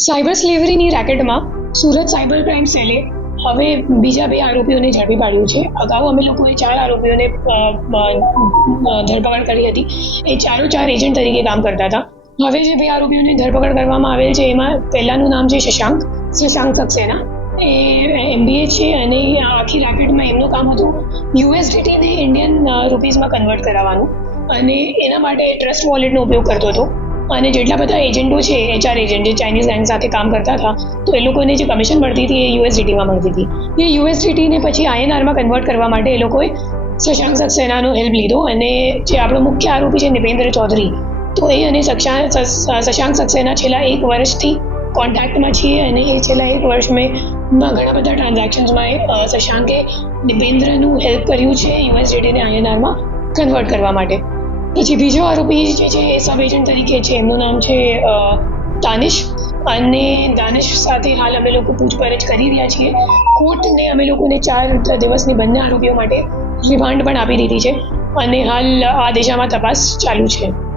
Cyber સ્લેવરીની રેકેટમાં Surat cyber crime સેલે હવે બીજા 2 આરોપીઓને ઝડપી પાડ્યું છે. અગાઉ અમે લોકોએ 4 આરોપીઓને ધરપકડ કરી હતી. એ ચાર એજન્ટ તરીકે કામ કરતા હતા. હવે જે 2 આરોપીઓને ધરપકડ કરવામાં આવેલ છે એમાં પહેલાનું નામ છે શશાંક સક્સેના. એ MBA છે અને આ આખી રેકેટમાં એમનું કામ હતું યુએસડીટીને ઇન્ડિયન રૂપીઝમાં કન્વર્ટ કરાવવાનું, અને એના માટે ટ્રસ્ટ વોલેટનો ઉપયોગ કરતો હતો. અને જેટલા બધા એજન્ટો છે, HR એજન્ટ જે ચાઇનીઝ ગેંગ સાથે કામ કરતા હતા, તો એ લોકોને જે કમિશન મળતી હતી એ યુએસડીટીમાં મળતી હતી. એ યુએસડીટીને પછી INRમાં કન્વર્ટ કરવા માટે એ લોકોએ શશાંક સક્સેનાનો હેલ્પ લીધો. અને જે આપણો મુખ્ય આરોપી છે નિપેન્દ્ર ચૌધરી, તો એ અને શશાંક સક્સેના છેલ્લા 1 વર્ષથી કોન્ટેક્ટમાં છીએ, અને એ છેલ્લા 1 વર્ષમાં ઘણા બધા ટ્રાન્ઝેક્શન્સમાં શશાંકે નિપેન્દ્રનું હેલ્પ કર્યું છે યુએસડીટીને INRમાં કન્વર્ટ કરવા માટે. પછી બીજો આરોપી જે છે એ સબ એજન્ટ તરીકે છે, એમનું નામ છે દાનિશ. અને દાનિશ સાથે હાલ અમે લોકો પૂછપરછ કરી રહ્યા છીએ. કોર્ટને અમે લોકોને 4 દિવસની બંને આરોપીઓ માટે રિમાન્ડ પણ આપી દીધી છે, અને હાલ આ દિશામાં તપાસ ચાલુ છે.